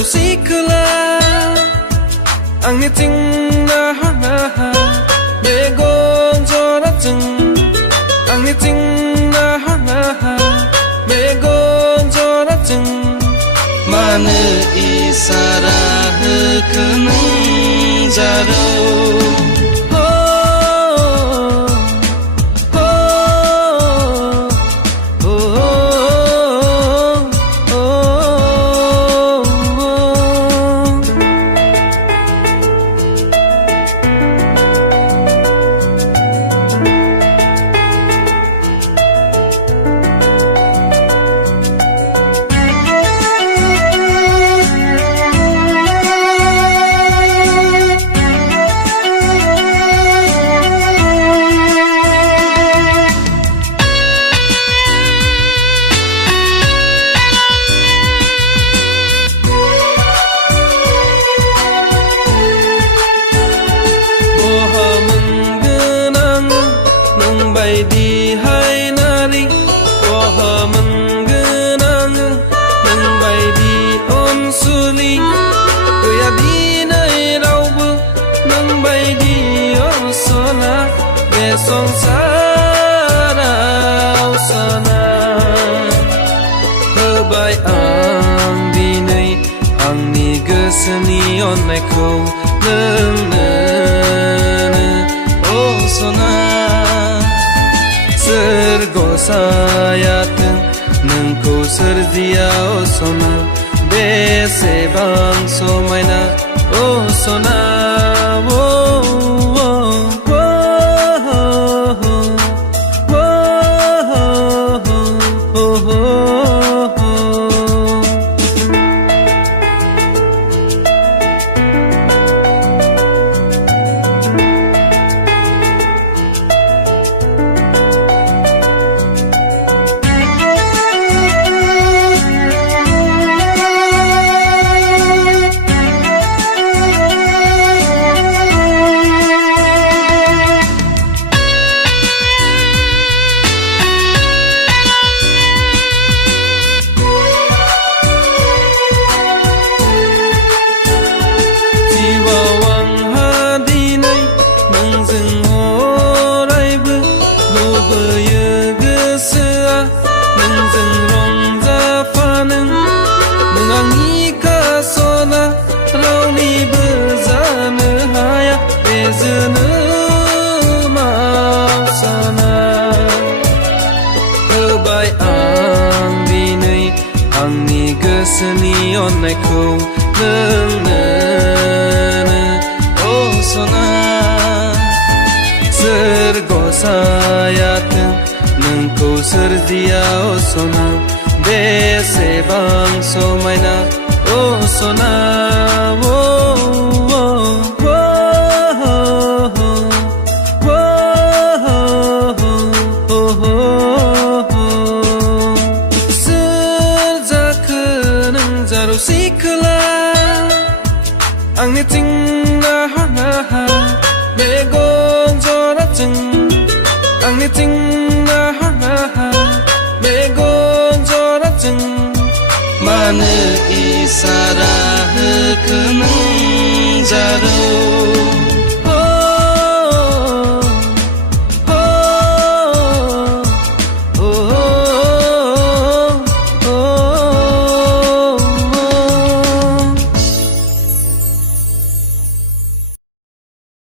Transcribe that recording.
Sikla angni tingna hana megon jora jeng angni tingna hana megon jora jeng mane isara hkeneng jaro di hai nari waha mengenang nang bai di on suli ya di nai rau bu nang bai di on sona be song sara sana bai ang di nai ang ni geseni on nai ko nang oh sona sergo sayateng nengko serdia oh sona besebang somaina oh sona Angni geseni on nai ko neng oh sona sergo sayateng nengko serdia oh sona besebang somaina oh sona sikla angni tingna hana megon jora jeng angni tingna hana megon jora jeng mane isara hkeneng jaro